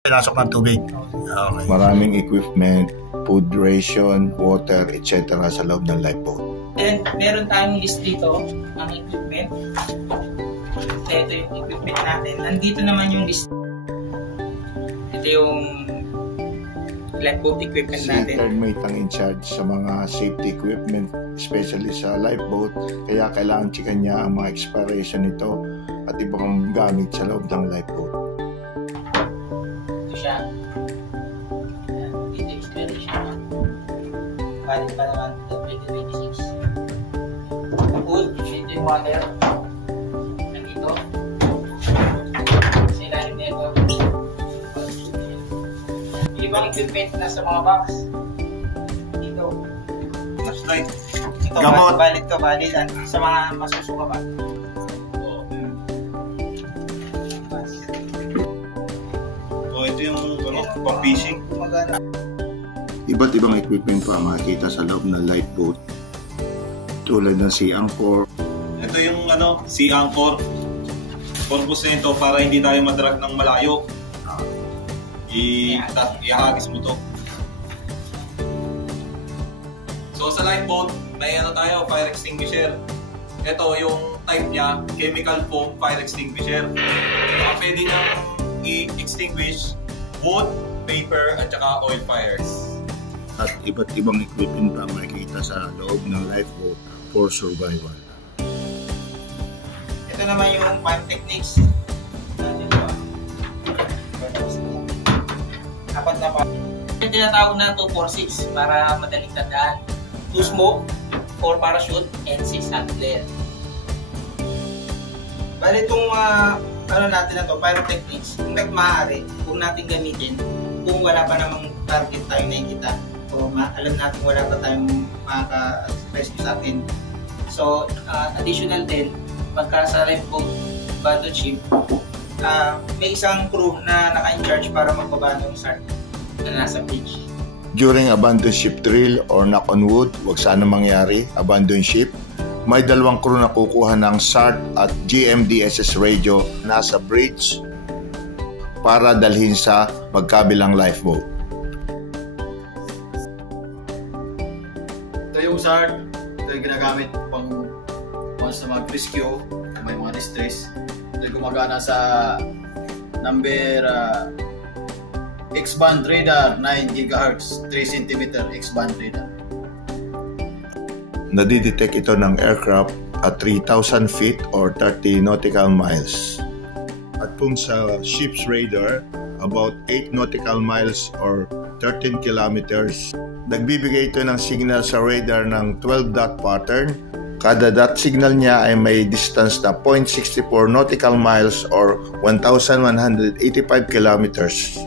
pinasok ng tubig. Okay. Maraming equipment, food ration, water, etc. sa loob ng lifeboat. And meron tayong list dito ng equipment. Ito yung equipment natin. Nandito naman yung list. Ito yung lifeboat equipment natin. Si third mate ang in charge sa mga safety equipment, especially sa lifeboat. Kaya kailangan checkan niya ang mga expiration nito at ibang gamit sa loob ng lifeboat. Ito siya. Dito expiration. Valid pa naman 2026. Food, ito yung water. Nandito. Sa ilalim na ito. Ibang equipment na sa mga box. Dito. Flashlight. Ito, Gamot. valid to, valid. Sa mga masusuka ba? Ito yung pang-fishing. Iba't ibang equipment pa makikita sa loob ng lifeboat. Tulad ng sea anchor. Ito yung sea anchor. Purpose nito para hindi tayo madrag ng malayo. Ihagis mo to. So sa lifeboat, may tayo, fire extinguisher. Ito yung type niya, chemical foam fire extinguisher. Pwede niyang i-extinguish wood, paper, at saka oil fires. At iba't ibang equipment pa makikita sa loob ng lifeboat for survival. Ito naman yung fire techniques. Apat na pa. Ito tinatawag na 246 para madaling tandaan. 2 smoke, 4 parachute, and 6 handler. Bali itong natin na to, pyrotechnics, kung maaari, kung natin gamitin, kung wala pa namang target tayo nakikita, o alam natin wala pa tayong makaka-rescue sa atin. So, additional din, pagka sa lifeboat battle ship, may isang crew na naka-in-charge para magbaba ng SART na nasa bridge. During abandoned ship drill or knock on wood, wag sana mangyari, abandoned ship, may dalawang crew na kukuha ng SART at GMDSS radio nasa bridge para dalhin sa magkabilang lifeboat. Ito yung SART, ito yung ginagamit pang once na mag-rescue, may mga distress. Ito yung gumagana sa number X-band radar, 9 GHz, 3 cm X-band radar. Nadidetect ito ng aircraft at 3,000 feet or 30 nautical miles. At kung sa ship's radar, about 8 nautical miles or 13 kilometers. Nagbibigay ito ng signal sa radar ng 12 dot pattern. Kada dot signal niya ay may distance na 0.64 nautical miles or 1,185 kilometers.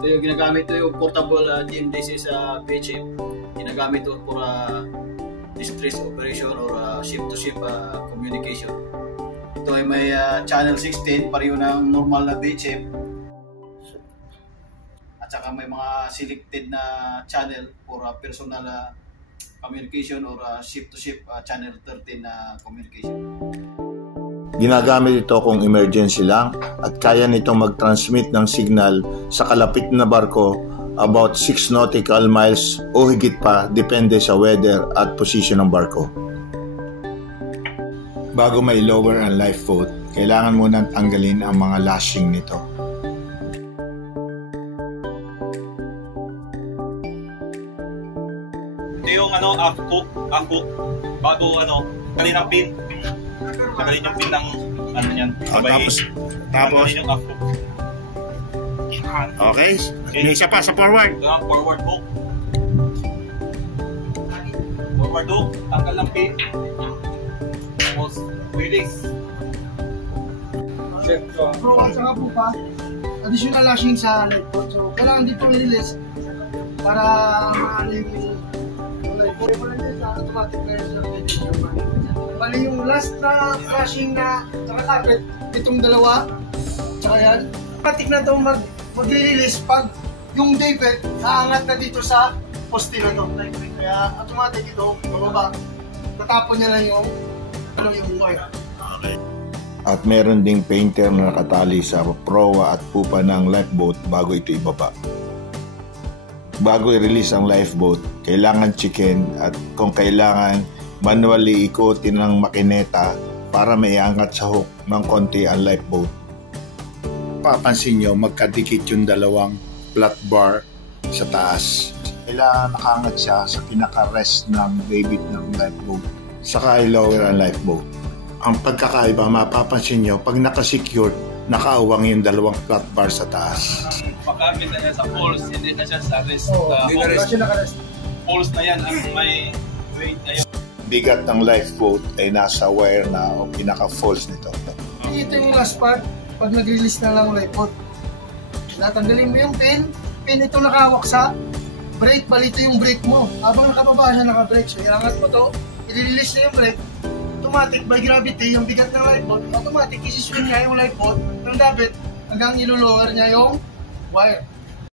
Ito yung ginagamit, ito yung portable GMDC sa PHF. Ginagamit ito for distress operation or ship-to-ship communication. Ito ay may channel 16, pareho ng normal na VHF. At saka may mga selected na channel for personal communication or ship-to-ship channel 13 na communication. Ginagamit ito kung emergency lang at kaya nitong mag-transmit ng signal sa kalapit na barko about 6 nautical miles o higit pa depende sa weather at position ng barko. Bago may lower ang lifeboat, kailangan munang tanggalin ang mga lashing nito. Ito yung hook, bago tanggalin ang pin. Tanggalin yung pin ng yan. Tapos yung hook. okay, may isa pa sa forward. Forward hook. Forward hook, tanggal ng pin. Tapos, release. Pro at saka po pa, additional lashing sa lifeboat. So, kailangan dito i-release para maano yung lifeboat. Wala din sa automatic pressure sa lifeboat. Bali yung last na lashing na naka-carpet, itong dalawa, tsaka yan. Automatic na itong mag-release pag yung daybed naangat na dito sa poste na ito. Kaya automatic ito, bababa. Natapon niya lang yung wire. Okay. At meron ding painter na nakatali sa proa at pupa ng lifeboat bago ito ibaba. Bago i-release ang lifeboat, kailangan chicken at kung kailangan manually ikutin ng makineta para maiangat sa hook ng konti ang lifeboat. Papansin nyo, magkadikit yung dalawang flat bar sa taas. Kailangan nakaangat siya sa pinaka-rest ng debit ng lifeboat. Saka i-lower ang lifeboat. Ang pagkakaiba, mapapansin nyo, pag nakasecured, nakaawang yung dalawang flat bar sa taas. Pagkabit na niya sa poles, hindi na siya sa rest. Hindi na siya nakarest. Poles na yan ang may weight na yun. Bigat ng lifeboat ay nasa wire na o pinaka-falls nito. Ito yung last part, pag nag-release na lang ng lifeboat. Natanggalin mo yung pin itong nakahawak sa brake, balito yung brake mo. Habang nakababa siya naka-brake, so iangat mo to, i-release na yung brake, automatic by gravity, yung bigat ng lifeboat, automatic isiswing niya yung lifeboat ng dabit hanggang ilo-lower niya yung wire.